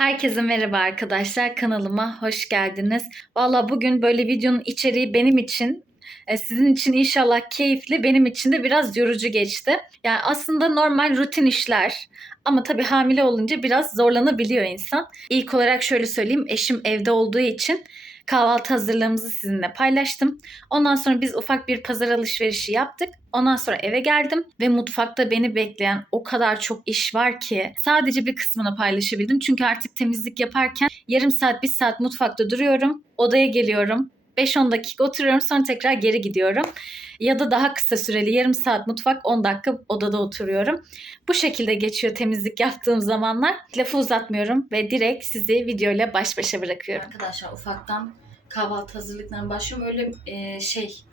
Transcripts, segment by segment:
Herkese merhaba arkadaşlar. Kanalıma hoş geldiniz. Valla bugün böyle videonun içeriği benim için e, sizin için inşallah keyifli, benim için de biraz yorucu geçti. Yani aslında normal rutin işler ama tabii hamile olunca biraz zorlanabiliyor insan. İlk olarak şöyle söyleyeyim, eşim evde olduğu için kahvaltı hazırlığımızı sizinle paylaştım. Ondan sonra biz ufak bir pazar alışverişi yaptık. Ondan sonra eve geldim ve mutfakta beni bekleyen o kadar çok iş var ki sadece bir kısmını paylaşabildim. Çünkü artık temizlik yaparken yarım saat, bir saat mutfakta duruyorum. Odaya geliyorum. 5-10 dakika oturuyorum sonra tekrar geri gidiyorum. Ya da daha kısa süreli yarım saat mutfak 10 dakika odada oturuyorum. Bu şekilde geçiyor temizlik yaptığım zamanlar. Lafı uzatmıyorum ve direkt sizi videoyla baş başa bırakıyorum. Arkadaşlar ufaktan kahvaltı hazırlıklarına başlıyorum. Öyle e, şey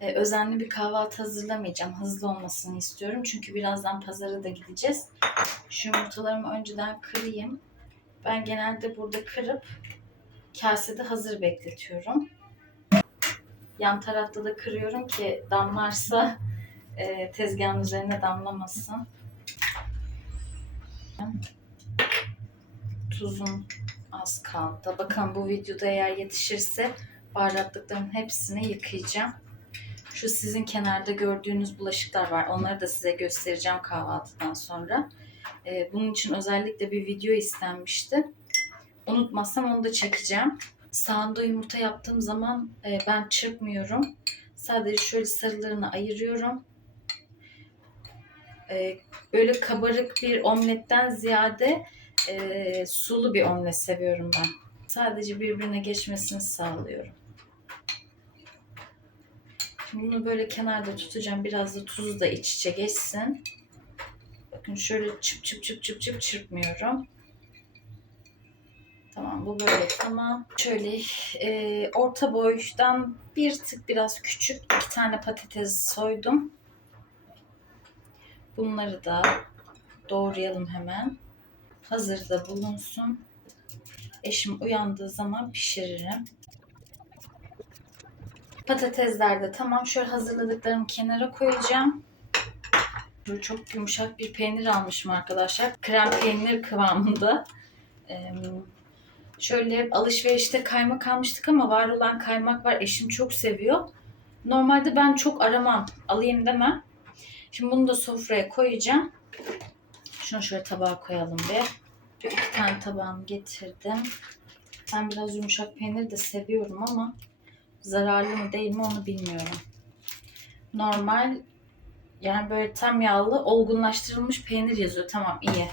e, özenli bir kahvaltı hazırlamayacağım. Hızlı olmasını istiyorum. Çünkü birazdan pazara da gideceğiz. Şu yumurtalarımı önceden kırayım. Ben genelde burada kırıp kasede hazır bekletiyorum. Yan tarafta da kırıyorum ki damlarsa e, tezgahın üzerine damlamasın. Tuzum az kaldı. Bakın bu videoda eğer yetişirse baharatlıkların hepsini yıkayacağım. Şu sizin kenarda gördüğünüz bulaşıklar var. Onları da size göstereceğim kahvaltıdan sonra. Ee, bunun için özellikle bir video istenmişti. Unutmazsam onu da çekeceğim. Sağında yumurta yaptığım zaman e, ben çırpmıyorum. Sadece şöyle sarılarını ayırıyorum. E, böyle kabarık bir omletten ziyade e, sulu bir omlet seviyorum ben. Sadece birbirine geçmesini sağlıyorum. Bunu böyle kenarda tutacağım. Biraz da tuzu da iç içe geçsin. Bakın şöyle çıp çıp çıp çıp çıp çırpmıyorum. Tamam bu böyle tamam. Şöyle e, orta boydan bir tık biraz küçük iki tane patates soydum. Bunları da doğrayalım hemen. Hazırda bulunsun. Eşim uyandığı zaman pişiririm. Patatesler de tamam. Şöyle hazırladıklarımı kenara koyacağım. Böyle çok yumuşak bir peynir almışım arkadaşlar. Krem peynir kıvamında. Ee, şöyle alışverişte kaymak almıştık ama var olan kaymak var. Eşim çok seviyor. Normalde ben çok aramam. Alayım demem. Şimdi bunu da sofraya koyacağım. Şunu şöyle tabağa koyalım bir. İki tane tabağımı getirdim. Ben biraz yumuşak peynir de seviyorum ama zararlı mı değil mi onu bilmiyorum. Normal yani böyle tam yağlı olgunlaştırılmış peynir yazıyor. Tamam iyi.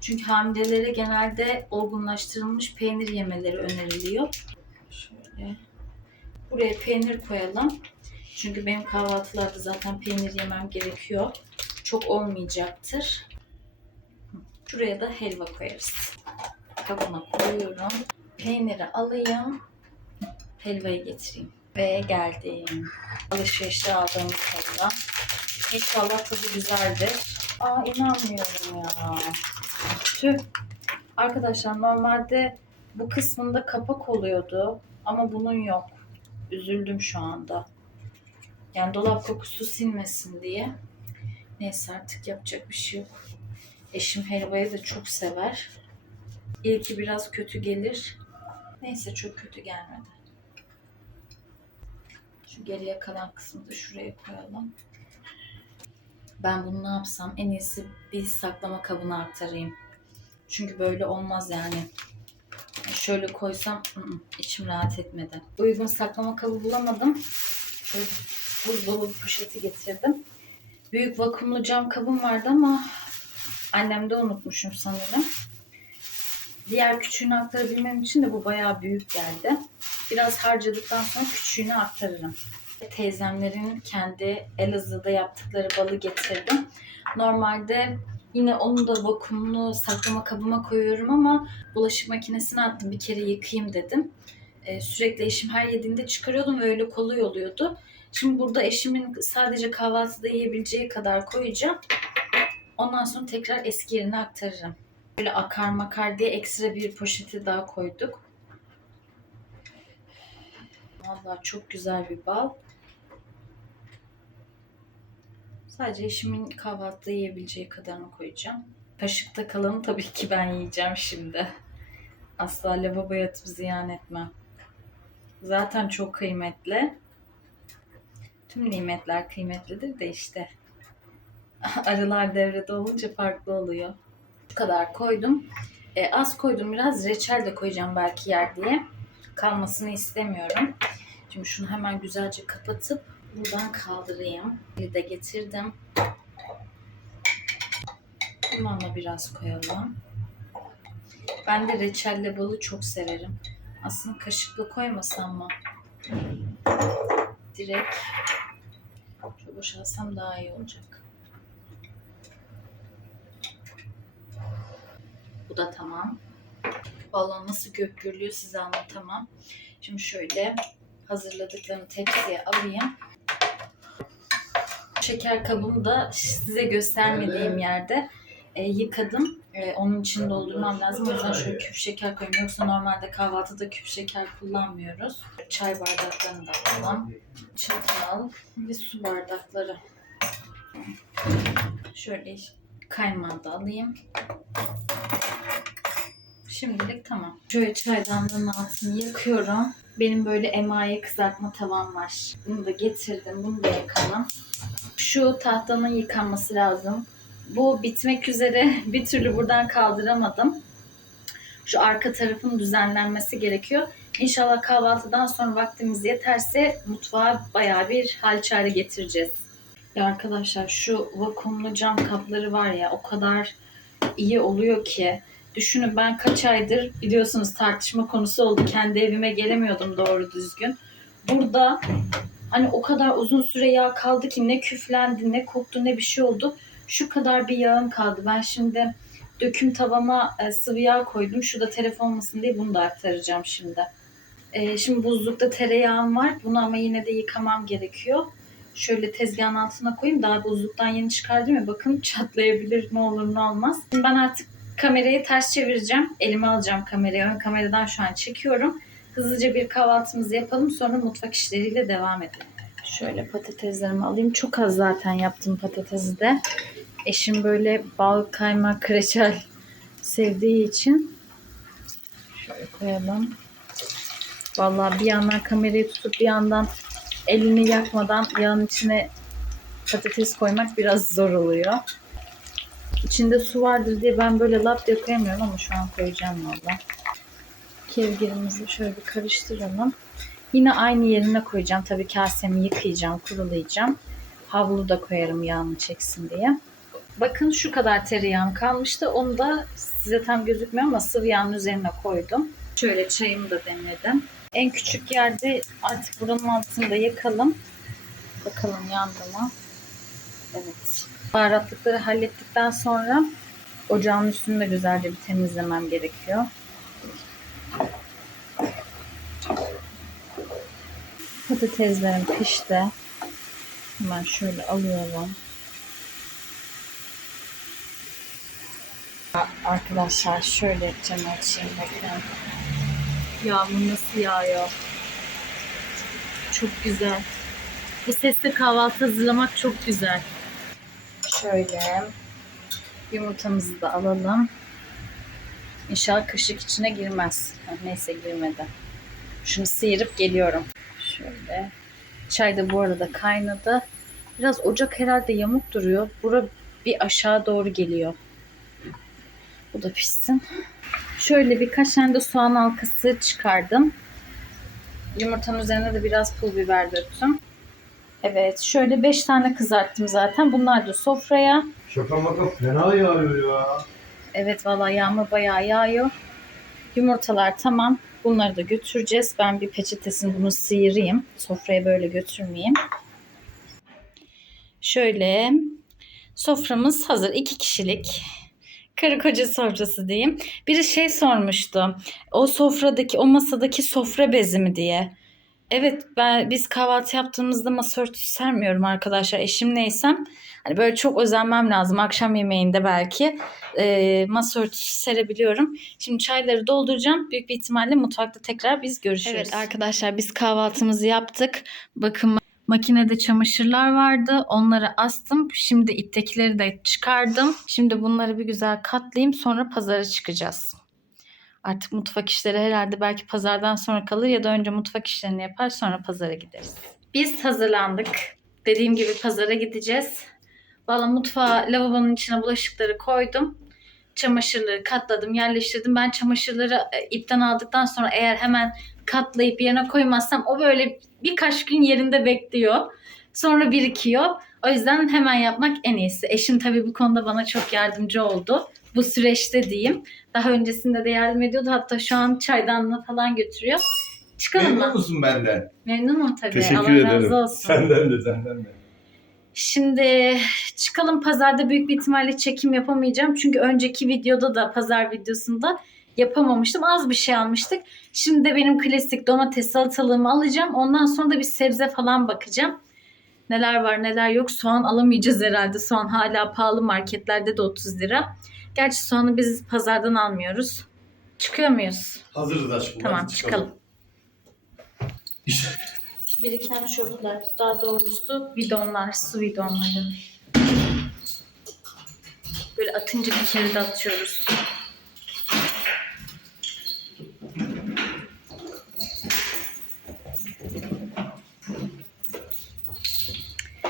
Çünkü hamilelere genelde olgunlaştırılmış peynir yemeleri öneriliyor. Şöyle. Buraya peynir koyalım. Çünkü benim kahvaltılarda zaten peynir yemem gerekiyor. Çok olmayacaktır. Şuraya da helva koyarız. Kabına koyuyorum. Peyniri alayım. Helvayı getireyim. Ve geldim. Alışverişte aldığımız helva. İnşallah tadı güzeldir. Aa inanmıyorum ya. Tüh. Arkadaşlar normalde bu kısmında kapak oluyordu. Ama bunun yok. Üzüldüm şu anda. Yani dolap kokusu silmesin diye. Neyse artık yapacak bir şey yok. Eşim helvayı da çok sever. İlki biraz kötü gelir. Neyse çok kötü gelmedi. Şu geriye kalan kısmı da şuraya koyalım. Ben bunu ne yapsam en iyisi bir saklama kabına aktarayım. Çünkü böyle olmaz yani. Şöyle koysam içim rahat etmedi. Uygun saklama kabı bulamadım. Şöyle buzdolabı poşeti getirdim. Büyük vakumlu cam kabım vardı ama annemde unutmuşum sanırım. Diğer küçüğünü aktarabilmem için de bu bayağı büyük geldi. Biraz harcadıktan sonra küçüğünü aktarırım. Teyzemlerin kendi Elazığ'da yaptıkları balı getirdim. Normalde yine onu da vakumlu saklama kabıma koyuyorum ama bulaşık makinesine attım bir kere yıkayayım dedim. Ee, sürekli eşim her yediğinde çıkarıyordum ve öyle kolay oluyordu. Şimdi burada eşimin sadece kahvaltıda yiyebileceği kadar koyacağım. Ondan sonra tekrar eski yerine aktarırım. Böyle akar makar diye ekstra bir poşeti daha koyduk. Vallahi çok güzel bir bal. Sadece eşimin kahvaltıda yiyebileceği kadarını koyacağım. Kaşıkta kalanı tabii ki ben yiyeceğim şimdi. Asla lavaboya atıp ziyan etmem. Zaten çok kıymetli. Tüm nimetler kıymetlidir de işte. Arılar devrede olunca farklı oluyor. Bu kadar koydum. E, az koydum biraz. Reçel de koyacağım belki yer diye. Kalmasını istemiyorum. Şimdi şunu hemen güzelce kapatıp buradan kaldırayım. Bir de getirdim. Bundan da biraz koyalım. Ben de reçelle balı çok severim. Aslında kaşıkla koymasam mı? Direkt şöyle boşalsam daha iyi olacak. Bu da tamam. Vallahi nasıl gök size anlatamam. Şimdi şöyle hazırladıklarımı tepsiye alayım. Şeker kabımı da size göstermediğim yerde e, yıkadım. E, onun için doldurmam lazım. O yüzden şöyle küp şeker koyayım. Yoksa normalde kahvaltıda küp şeker kullanmıyoruz. Çay bardaklarını da alalım. Çatal ve su bardakları. Şöyle kaymağı da alayım. Şimdilik tamam. Şöyle çaydanlığın altını yakıyorum. Benim böyle emaye kızartma tavam var. Bunu da getirdim. Bunu da yakalım. Şu tahtanın yıkanması lazım. Bu bitmek üzere bir türlü buradan kaldıramadım. Şu arka tarafın düzenlenmesi gerekiyor. İnşallah kahvaltıdan sonra vaktimiz yeterse mutfağa bayağı bir hal çare getireceğiz. Ya arkadaşlar şu vakumlu cam kapları var ya o kadar iyi oluyor ki. Düşünün ben kaç aydır biliyorsunuz tartışma konusu oldu. Kendi evime gelemiyordum doğru düzgün. Burada hani o kadar uzun süre yağ kaldı ki ne küflendi ne koktu ne bir şey oldu. Şu kadar bir yağım kaldı. Ben şimdi döküm tavama e, sıvı yağ koydum. Şu da telef olmasın diye bunu da aktaracağım şimdi. E, şimdi buzlukta tereyağım var. Bunu ama yine de yıkamam gerekiyor. Şöyle tezgahın altına koyayım. Daha buzluktan yeni çıkardım ya. Bakın çatlayabilir ne olur ne olmaz. Şimdi ben artık kamerayı ters çevireceğim. Elime alacağım kamerayı. Ön kameradan şu an çekiyorum. Hızlıca bir kahvaltımızı yapalım. Sonra mutfak işleriyle devam edelim. Şöyle patateslerimi alayım. Çok az zaten yaptım patatesi de. Eşim böyle bal, kaymak, kreçel sevdiği için şöyle koyalım. Vallahi bir yandan kamerayı tutup bir yandan elini yakmadan yağın içine patates koymak biraz zor oluyor. İçinde su vardır diye ben böyle lap diye koyamıyorum ama şu an koyacağım valla. Kevgirimizi şöyle bir karıştıralım. Yine aynı yerine koyacağım. Tabii kasemi yıkayacağım, kurulayacağım. Havlu da koyarım yağını çeksin diye. Bakın şu kadar tereyağım kalmıştı. Onu da size tam gözükmüyor ama sıvı yağın üzerine koydum. Şöyle çayımı da demledim. En küçük yerde artık buranın altında yakalım. Bakalım yandı mı? Evet. Baharatlıkları hallettikten sonra ocağın üstünü de güzelce bir temizlemem gerekiyor. Patateslerim pişti. Hemen şöyle alıyorum. Arkadaşlar şöyle cam açayım bakın. Yağmur nasıl yağıyor. Çok güzel. Bu sesle kahvaltı hazırlamak çok güzel. Şöyle yumurtamızı da alalım. İnşallah kaşık içine girmez. Neyse girmedi. Şunu sıyırıp geliyorum. Şöyle. Çay da bu arada kaynadı. Biraz ocak herhalde yamuk duruyor. Bura bir aşağı doğru geliyor. Bu da pişsin. Şöyle birkaç tane de soğan halkası çıkardım. Yumurtanın üzerine de biraz pul biber döktüm. Evet şöyle 5 tane kızarttım zaten. Bunlar da sofraya. Şaka maka fena yağıyor ya. Evet vallahi yağmur bayağı yağıyor. Yumurtalar tamam. Bunları da götüreceğiz. Ben bir peçetesini bunu sıyırayım. Sofraya böyle götürmeyeyim. Şöyle soframız hazır. iki kişilik. Karı koca sofrası diyeyim. Biri şey sormuştu. O sofradaki, o masadaki sofra bezi mi diye. Evet ben biz kahvaltı yaptığımızda masa sermiyorum arkadaşlar. Eşim neysem hani böyle çok özenmem lazım. Akşam yemeğinde belki e, masa serebiliyorum. Şimdi çayları dolduracağım. Büyük bir ihtimalle mutfakta tekrar biz görüşürüz. Evet arkadaşlar biz kahvaltımızı yaptık. Bakın makinede çamaşırlar vardı. Onları astım. Şimdi iptekileri de çıkardım. Şimdi bunları bir güzel katlayayım. Sonra pazara çıkacağız. Artık mutfak işleri herhalde belki pazardan sonra kalır ya da önce mutfak işlerini yapar sonra pazara gideriz. Biz hazırlandık. Dediğim gibi pazara gideceğiz. Valla mutfağa lavabonun içine bulaşıkları koydum. Çamaşırları katladım, yerleştirdim. Ben çamaşırları e, ipten aldıktan sonra eğer hemen katlayıp yerine koymazsam o böyle birkaç gün yerinde bekliyor. Sonra birikiyor. O yüzden hemen yapmak en iyisi. Eşim tabii bu konuda bana çok yardımcı oldu. Bu süreçte diyeyim. Daha öncesinde de yardım ediyordu. Hatta şu an çaydanlığı falan götürüyor. Çıkalım Memnun mı? musun benden? Memnunum tabii. Teşekkür Allah ederim. razı olsun. Senden de senden de. Şimdi çıkalım pazarda büyük bir ihtimalle çekim yapamayacağım. Çünkü önceki videoda da pazar videosunda yapamamıştım. Az bir şey almıştık. Şimdi de benim klasik domates salatalığımı alacağım. Ondan sonra da bir sebze falan bakacağım. Neler var neler yok. Soğan alamayacağız herhalde. Soğan hala pahalı marketlerde de 30 lira. Gerçi soğanı biz pazardan almıyoruz. Çıkıyor muyuz? Hazırız aşkım. Tamam hadi çıkalım. Biriken çöpler, daha doğrusu bidonlar, su bidonları. Böyle atınca bir kere de atıyoruz.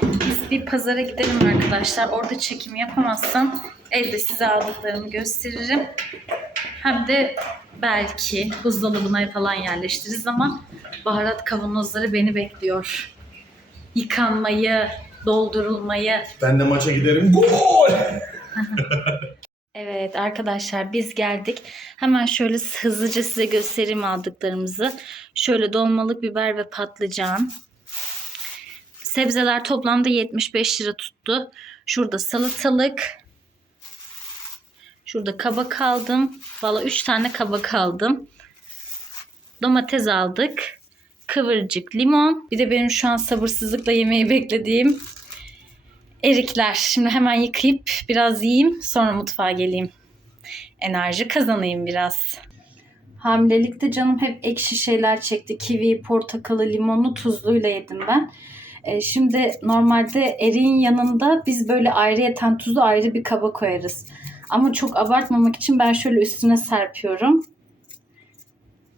Biz bir pazara gidelim arkadaşlar. Orada çekim yapamazsam evde size aldıklarımı gösteririm. Hem de belki buzdolabına falan yerleştiririz ama baharat kavanozları beni bekliyor. Yıkanmayı, doldurulmayı. Ben de maça giderim. Gol! Evet arkadaşlar biz geldik. Hemen şöyle hızlıca size göstereyim aldıklarımızı. Şöyle dolmalık biber ve patlıcan. Sebzeler toplamda 75 lira tuttu. Şurada salatalık. Şurada kabak aldım. Valla 3 tane kabak aldım. Domates aldık. Kıvırcık limon. Bir de benim şu an sabırsızlıkla yemeği beklediğim erikler. Şimdi hemen yıkayıp biraz yiyeyim. Sonra mutfağa geleyim. Enerji kazanayım biraz. Hamilelikte canım hep ekşi şeyler çekti. Kivi, portakalı, limonlu, tuzluyla yedim ben. E, şimdi normalde eriğin yanında biz böyle ayrıyeten tuzu ayrı bir kaba koyarız. Ama çok abartmamak için ben şöyle üstüne serpiyorum.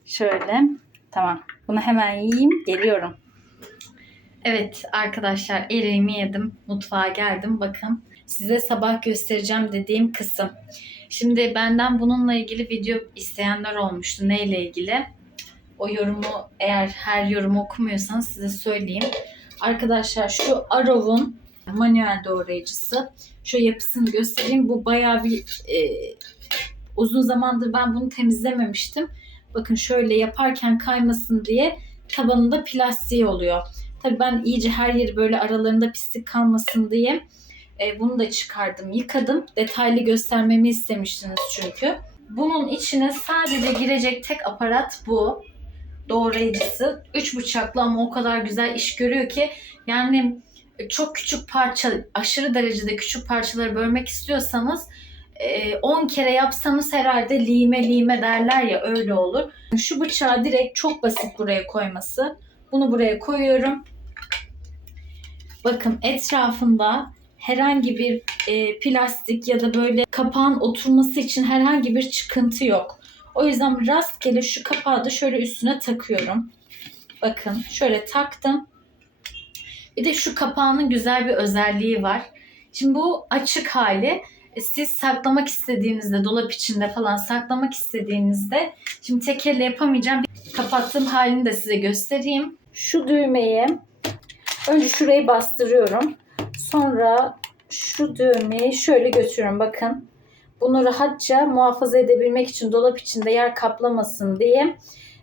Şöyle. Tamam. Bunu hemen yiyeyim. Geliyorum. Evet arkadaşlar eriğimi yedim. Mutfağa geldim. Bakın size sabah göstereceğim dediğim kısım. Şimdi benden bununla ilgili video isteyenler olmuştu. Neyle ilgili? O yorumu eğer her yorumu okumuyorsanız size söyleyeyim. Arkadaşlar şu Arov'un manuel doğrayıcısı. Şu yapısını göstereyim. Bu bayağı bir e, uzun zamandır ben bunu temizlememiştim. Bakın şöyle yaparken kaymasın diye tabanında plastiği oluyor. Tabii ben iyice her yeri böyle aralarında pislik kalmasın diye e, bunu da çıkardım, yıkadım. Detaylı göstermemi istemiştiniz çünkü. Bunun içine sadece girecek tek aparat bu. Doğrayıcısı. Üç bıçaklı ama o kadar güzel iş görüyor ki yani çok küçük parça, aşırı derecede küçük parçaları bölmek istiyorsanız e, 10 kere yapsanız herhalde lime lime derler ya öyle olur. Şu bıçağı direkt çok basit buraya koyması. Bunu buraya koyuyorum. Bakın etrafında herhangi bir e, plastik ya da böyle kapağın oturması için herhangi bir çıkıntı yok. O yüzden rastgele şu kapağı da şöyle üstüne takıyorum. Bakın şöyle taktım. Bir de şu kapağının güzel bir özelliği var. Şimdi bu açık hali. E, Siz saklamak istediğinizde, dolap içinde falan saklamak istediğinizde, şimdi tek elle yapamayacağım. Kapattığım halini de size göstereyim. Şu düğmeyi önce şurayı bastırıyorum. Sonra şu düğmeyi şöyle götürüyorum bakın. Bunu rahatça muhafaza edebilmek için dolap içinde yer kaplamasın diye.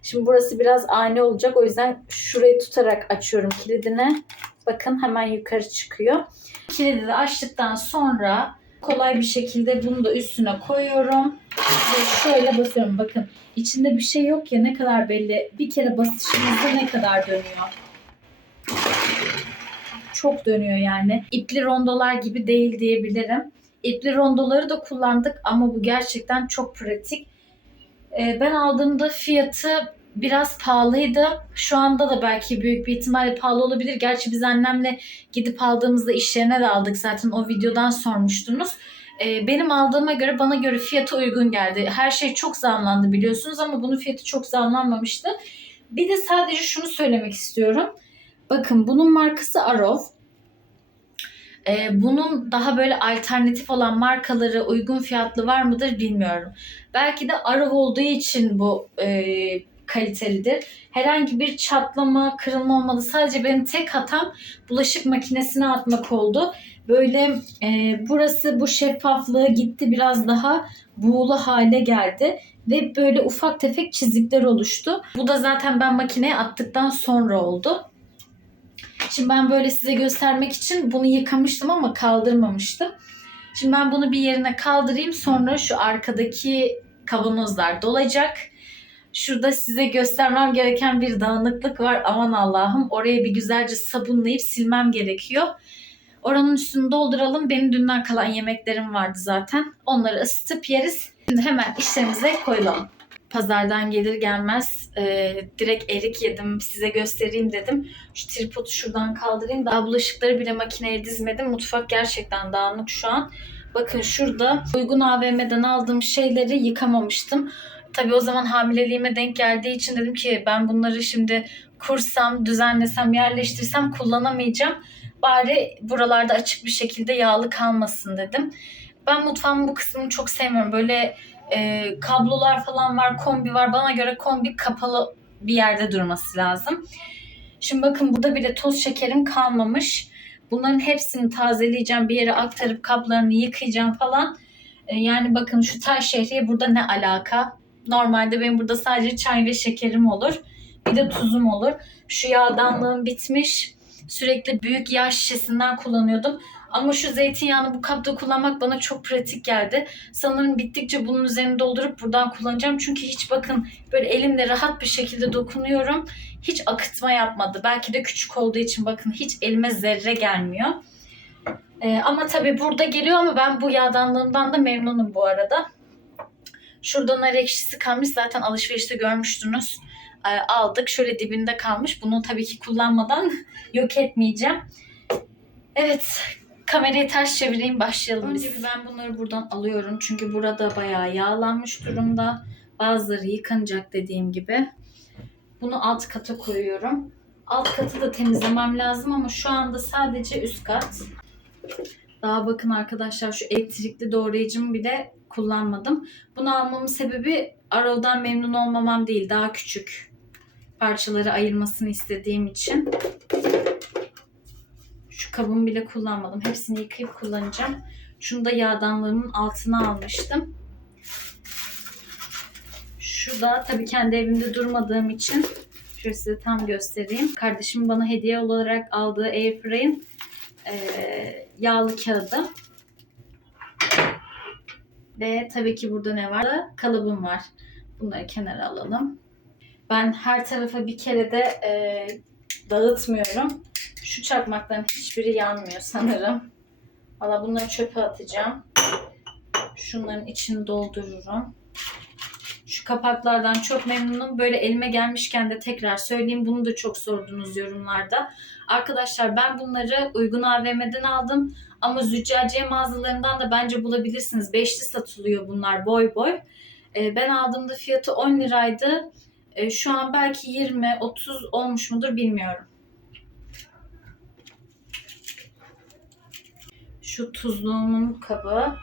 Şimdi burası biraz ani olacak. O yüzden şurayı tutarak açıyorum kilidini. Bakın hemen yukarı çıkıyor. Kilidi de açtıktan sonra kolay bir şekilde bunu da üstüne koyuyorum. Ve şöyle basıyorum. Bakın içinde bir şey yok ya ne kadar belli. Bir kere basışınızda ne kadar dönüyor. Çok dönüyor yani. İpli rondolar gibi değil diyebilirim. İpli rondoları da kullandık ama bu gerçekten çok pratik. Ee, ben aldığımda fiyatı biraz pahalıydı. Şu anda da belki büyük bir ihtimalle pahalı olabilir. Gerçi biz annemle gidip aldığımızda iş yerine de aldık zaten o videodan sormuştunuz. e, benim aldığıma göre bana göre fiyatı uygun geldi. Her şey çok zamlandı biliyorsunuz ama bunun fiyatı çok zamlanmamıştı. Bir de sadece şunu söylemek istiyorum. Bakın bunun markası Arov. Ee, bunun daha böyle alternatif olan markaları uygun fiyatlı var mıdır bilmiyorum. Belki de Arov olduğu için bu e, kalitelidir. Herhangi bir çatlama, kırılma olmadı. Sadece benim tek hatam bulaşık makinesine atmak oldu. Böyle e, burası bu şeffaflığı gitti biraz daha buğulu hale geldi ve böyle ufak tefek çizikler oluştu. Bu da zaten ben makineye attıktan sonra oldu. Şimdi ben böyle size göstermek için bunu yıkamıştım ama kaldırmamıştım. Şimdi ben bunu bir yerine kaldırayım sonra şu arkadaki kavanozlar dolacak. Şurada size göstermem gereken bir dağınıklık var. Aman Allah'ım oraya bir güzelce sabunlayıp silmem gerekiyor. Oranın üstünü dolduralım. Benim dünden kalan yemeklerim vardı zaten. Onları ısıtıp yeriz. Şimdi hemen işlerimize koyulalım. Pazardan gelir gelmez e, direkt erik yedim. Size göstereyim dedim. Şu tripodu şuradan kaldırayım. Daha bulaşıkları bile makineye dizmedim. Mutfak gerçekten dağınık şu an. Bakın şurada uygun AVM'den aldığım şeyleri yıkamamıştım. Tabii o zaman hamileliğime denk geldiği için dedim ki ben bunları şimdi kursam, düzenlesem, yerleştirsem kullanamayacağım. Bari buralarda açık bir şekilde yağlı kalmasın dedim. Ben mutfağımın bu kısmını çok sevmiyorum. Böyle e, kablolar falan var, kombi var. Bana göre kombi kapalı bir yerde durması lazım. Şimdi bakın burada bile toz şekerim kalmamış. Bunların hepsini tazeleyeceğim, bir yere aktarıp kaplarını yıkayacağım falan. E, yani bakın şu tel şehriye burada ne alaka? Normalde benim burada sadece çay ve şekerim olur. Bir de tuzum olur. Şu yağdanlığım bitmiş. Sürekli büyük yağ şişesinden kullanıyordum. Ama şu zeytinyağını bu kapta kullanmak bana çok pratik geldi. Sanırım bittikçe bunun üzerine doldurup buradan kullanacağım. Çünkü hiç bakın böyle elimle rahat bir şekilde dokunuyorum. Hiç akıtma yapmadı. Belki de küçük olduğu için bakın hiç elime zerre gelmiyor. Ee, ama tabii burada geliyor ama ben bu yağdanlığımdan da memnunum bu arada. Şurada nar ekşisi kalmış. Zaten alışverişte görmüştünüz. Ee, aldık. Şöyle dibinde kalmış. Bunu tabii ki kullanmadan yok etmeyeceğim. Evet. Kamerayı ters çevireyim başlayalım Önce bir ben bunları buradan alıyorum. Çünkü burada bayağı yağlanmış durumda. Bazıları yıkanacak dediğim gibi. Bunu alt kata koyuyorum. Alt katı da temizlemem lazım ama şu anda sadece üst kat. Daha bakın arkadaşlar şu elektrikli doğrayıcımı bile kullanmadım. Bunu almamın sebebi Arrow'dan memnun olmamam değil. Daha küçük parçaları ayırmasını istediğim için. Şu kabımı bile kullanmadım. Hepsini yıkayıp kullanacağım. Şunu da yağdanlığımın altına almıştım. Şu da tabii kendi evimde durmadığım için şöyle size tam göstereyim. Kardeşim bana hediye olarak aldığı Airfryer'in eee yağlı kağıdı. Ve tabii ki burada ne var? Kalıbım var. Bunları kenara alalım. Ben her tarafa bir kere de e, dağıtmıyorum. Şu çakmakların hiçbiri yanmıyor sanırım. Valla bunları çöpe atacağım. Şunların içini doldururum. Şu kapaklardan çok memnunum. Böyle elime gelmişken de tekrar söyleyeyim. Bunu da çok sordunuz yorumlarda. Arkadaşlar ben bunları uygun AVM'den aldım. Ama züccaciye mağazalarından da bence bulabilirsiniz. Beşli satılıyor bunlar boy boy. Ee, ben aldığımda fiyatı 10 liraydı. Ee, şu an belki 20-30 olmuş mudur bilmiyorum. Şu tuzluğumun kabı.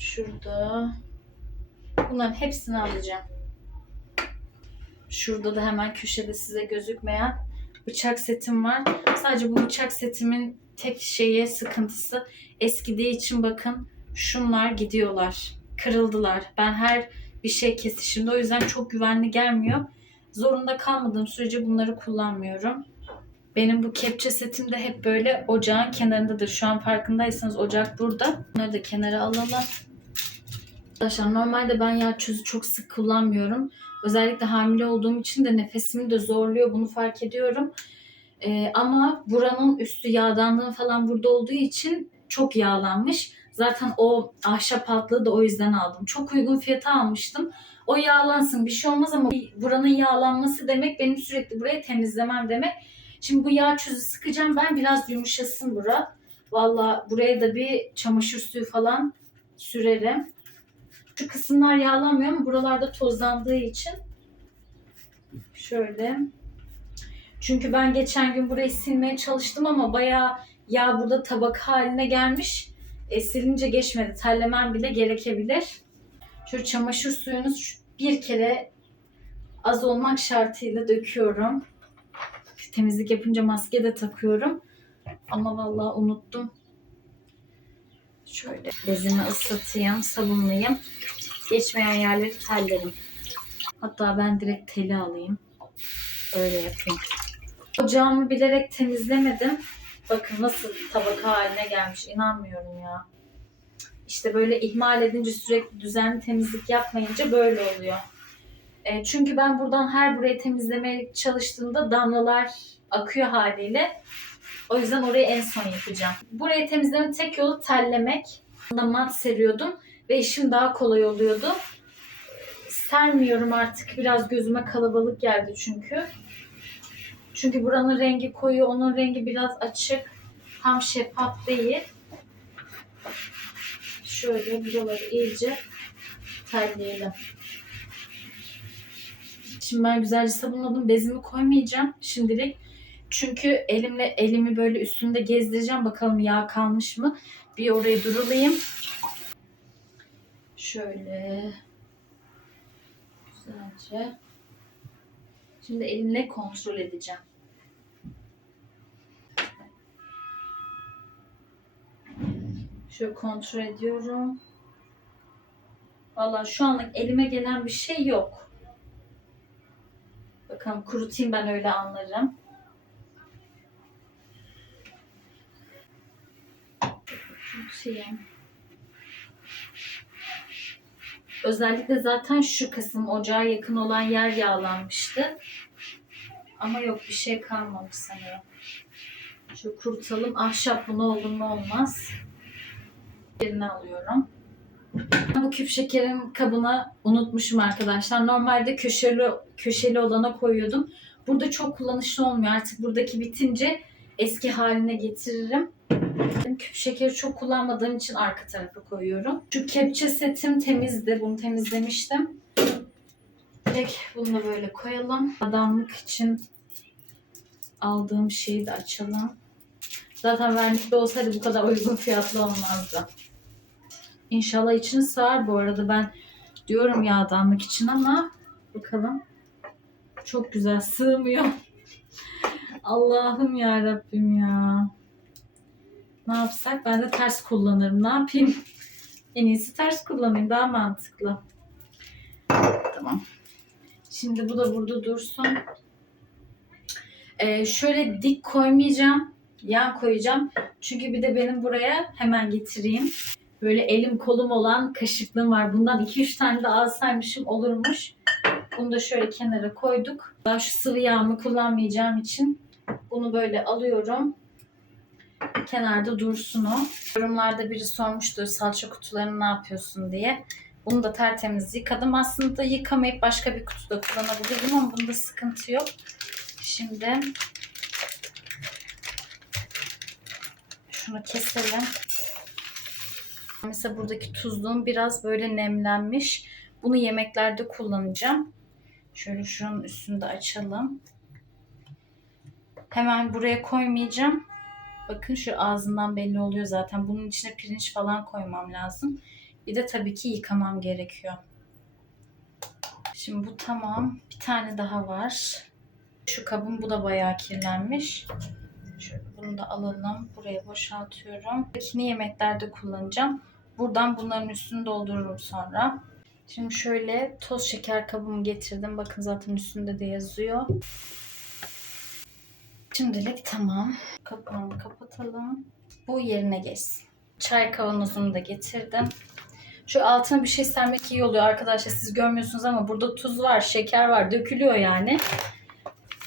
Şurada. Bunların hepsini alacağım. Şurada da hemen köşede size gözükmeyen bıçak setim var. Sadece bu bıçak setimin tek şeyi sıkıntısı eskidiği için bakın şunlar gidiyorlar. Kırıldılar. Ben her bir şey kesişimde o yüzden çok güvenli gelmiyor. Zorunda kalmadığım sürece bunları kullanmıyorum. Benim bu kepçe setim de hep böyle ocağın kenarındadır. Şu an farkındaysanız ocak burada. Bunları da kenara alalım. Arkadaşlar normalde ben yağ çözü çok sık kullanmıyorum. Özellikle hamile olduğum için de nefesimi de zorluyor. Bunu fark ediyorum. Ee, ama buranın üstü yağdanlığı falan burada olduğu için çok yağlanmış. Zaten o ahşap altlığı da o yüzden aldım. Çok uygun fiyata almıştım. O yağlansın bir şey olmaz ama buranın yağlanması demek benim sürekli burayı temizlemem demek. Şimdi bu yağ çözü sıkacağım ben biraz yumuşasın bura. Valla buraya da bir çamaşır suyu falan sürerim. Şu kısımlar yağlanmıyor ama buralarda tozlandığı için şöyle. Çünkü ben geçen gün burayı silmeye çalıştım ama bayağı yağ burada tabak haline gelmiş. E, silince geçmedi. Terlemem bile gerekebilir. Şu çamaşır suyunu bir kere az olmak şartıyla döküyorum. Temizlik yapınca maske de takıyorum. Ama vallahi unuttum. Şöyle bezimi ısıtayım, sabunlayayım. Geçmeyen yerleri tellerim. Hatta ben direkt teli alayım. Öyle yapayım. Ocağımı bilerek temizlemedim. Bakın nasıl tabaka haline gelmiş. İnanmıyorum ya. İşte böyle ihmal edince sürekli düzenli temizlik yapmayınca böyle oluyor. E, çünkü ben buradan her burayı temizlemeye çalıştığımda damlalar akıyor haliyle. O yüzden orayı en son yapacağım. Burayı temizlemenin tek yolu tellemek. Bunda mat seriyordum ve işim daha kolay oluyordu. Sermiyorum artık. Biraz gözüme kalabalık geldi çünkü. Çünkü buranın rengi koyu, onun rengi biraz açık. Tam şeffaf değil. Şöyle buraları iyice terleyelim. Şimdi ben güzelce sabunladım. Bezimi koymayacağım şimdilik. Çünkü elimle elimi böyle üstünde gezdireceğim. Bakalım yağ kalmış mı? Bir oraya durulayım. Şöyle. Güzelce. Şimdi elimle kontrol edeceğim. Şöyle kontrol ediyorum. Vallahi şu anlık elime gelen bir şey yok. Bakalım kurutayım ben öyle anlarım. Kurutayım. Özellikle zaten şu kısım ocağa yakın olan yer yağlanmıştı. Ama yok bir şey kalmamış sanırım. Şu kurutalım. Ahşap bu ne olur ne olmaz. Yerine alıyorum. Bu küp şekerin kabına unutmuşum arkadaşlar. Normalde köşeli köşeli olana koyuyordum. Burada çok kullanışlı olmuyor. Artık buradaki bitince eski haline getiririm. Küp şekeri çok kullanmadığım için arka tarafa koyuyorum. Şu kepçe setim temizdi. Bunu temizlemiştim. Direkt bunu da böyle koyalım. Adamlık için aldığım şeyi de açalım. Zaten vernikli olsaydı bu kadar uygun fiyatlı olmazdı. İnşallah içini sığar bu arada ben diyorum yağdanlık için ama bakalım. Çok güzel sığmıyor. Allah'ım ya Rabbim ya. Ne yapsak? Ben de ters kullanırım. Ne yapayım? En iyisi ters kullanayım. Daha mantıklı. Tamam. Şimdi bu da burada dursun. Ee, şöyle dik koymayacağım. Yan koyacağım. Çünkü bir de benim buraya hemen getireyim. Böyle elim kolum olan kaşıklığım var. Bundan 2-3 tane de alsaymışım olurmuş. Bunu da şöyle kenara koyduk. Daha şu sıvı yağımı kullanmayacağım için bunu böyle alıyorum. Kenarda dursun o. Yorumlarda biri sormuştu salça kutularını ne yapıyorsun diye. Bunu da tertemiz yıkadım. Aslında yıkamayıp başka bir kutuda kullanabilirdim ama bunda sıkıntı yok. Şimdi şunu keselim. Mesela buradaki tuzluğum biraz böyle nemlenmiş. Bunu yemeklerde kullanacağım. Şöyle şunun üstünde açalım. Hemen buraya koymayacağım. Bakın şu ağzından belli oluyor zaten. Bunun içine pirinç falan koymam lazım. Bir de tabii ki yıkamam gerekiyor. Şimdi bu tamam. Bir tane daha var. Şu kabım bu da bayağı kirlenmiş. Şöyle bunu da alalım. Buraya boşaltıyorum. Yine yemeklerde kullanacağım. Buradan bunların üstünü doldururum sonra. Şimdi şöyle toz şeker kabımı getirdim. Bakın zaten üstünde de yazıyor. Şimdilik tamam. Kapağını kapatalım. Bu yerine geçsin. Çay kavanozunu da getirdim. Şu altına bir şey sermek iyi oluyor arkadaşlar. Siz görmüyorsunuz ama burada tuz var, şeker var. Dökülüyor yani.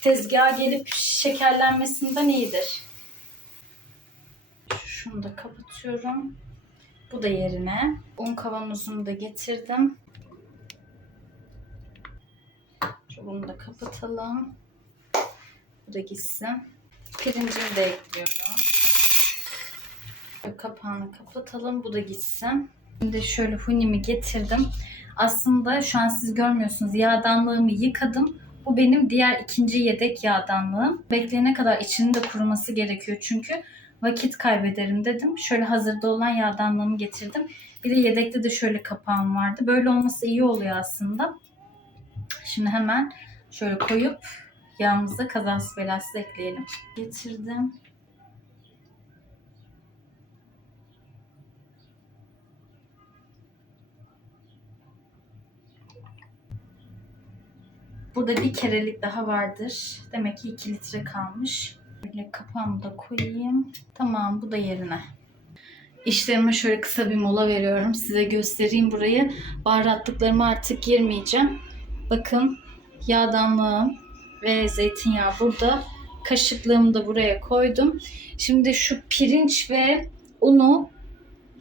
Tezgaha gelip şekerlenmesinden iyidir. Şunu da kapatıyorum. Bu da yerine. Un kavanozunu da getirdim. Bunu da kapatalım. Bu da gitsin. Pirincimi de ekliyorum. Kapağını kapatalım. Bu da gitsin. Şimdi şöyle hunimi getirdim. Aslında şu an siz görmüyorsunuz. Yağdanlığımı yıkadım. Bu benim diğer ikinci yedek yağdanlığım. Bekleyene kadar içinin de kuruması gerekiyor çünkü vakit kaybederim dedim. Şöyle hazırda olan yağdanlığımı getirdim. Bir de yedekte de şöyle kapağım vardı. Böyle olması iyi oluyor aslında. Şimdi hemen şöyle koyup yağımıza kazası belası ekleyelim. Getirdim. Burada bir kerelik daha vardır. Demek ki 2 litre kalmış. Böyle kapağımı da koyayım. Tamam bu da yerine. İşlerime şöyle kısa bir mola veriyorum. Size göstereyim burayı. Baharatlıklarımı artık girmeyeceğim. Bakın yağdanlığım ve zeytinyağı burada. Kaşıklığımı da buraya koydum. Şimdi şu pirinç ve unu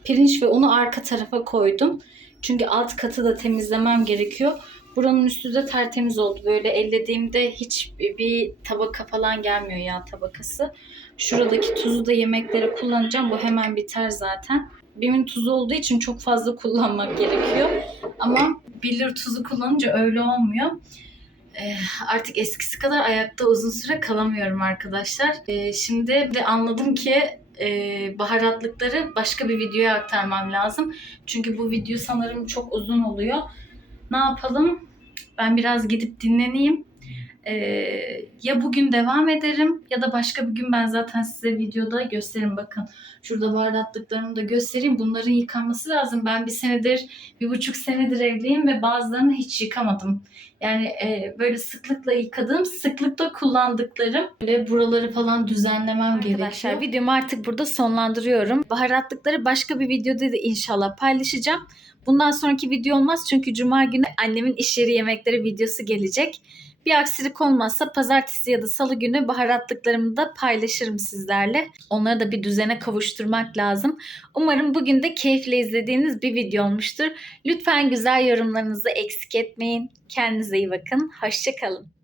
pirinç ve unu arka tarafa koydum. Çünkü alt katı da temizlemem gerekiyor. Buranın üstü de tertemiz oldu. Böyle ellediğimde hiç bir tabaka falan gelmiyor yağ tabakası. Şuradaki tuzu da yemeklere kullanacağım. Bu hemen biter zaten. Bimin tuzu olduğu için çok fazla kullanmak gerekiyor. Ama bilir tuzu kullanınca öyle olmuyor. Ee, artık eskisi kadar ayakta uzun süre kalamıyorum arkadaşlar. Ee, şimdi de anladım ki e, baharatlıkları başka bir videoya aktarmam lazım. Çünkü bu video sanırım çok uzun oluyor. Ne yapalım? Ben biraz gidip dinleneyim. Ee, ya bugün devam ederim ya da başka bir gün ben zaten size videoda gösteririm. Bakın şurada baharatlıklarımı da göstereyim. Bunların yıkanması lazım. Ben bir senedir, bir buçuk senedir evliyim ve bazılarını hiç yıkamadım. Yani e, böyle sıklıkla yıkadığım, sıklıkla kullandıklarım. Böyle buraları falan düzenlemem gerekiyor. Arkadaşlar videomu artık burada sonlandırıyorum. Baharatlıkları başka bir videoda da inşallah paylaşacağım. Bundan sonraki video olmaz çünkü cuma günü annemin iş yeri yemekleri videosu gelecek. Bir aksilik olmazsa pazartesi ya da salı günü baharatlıklarımı da paylaşırım sizlerle. Onları da bir düzene kavuşturmak lazım. Umarım bugün de keyifle izlediğiniz bir video olmuştur. Lütfen güzel yorumlarınızı eksik etmeyin. Kendinize iyi bakın. Hoşçakalın.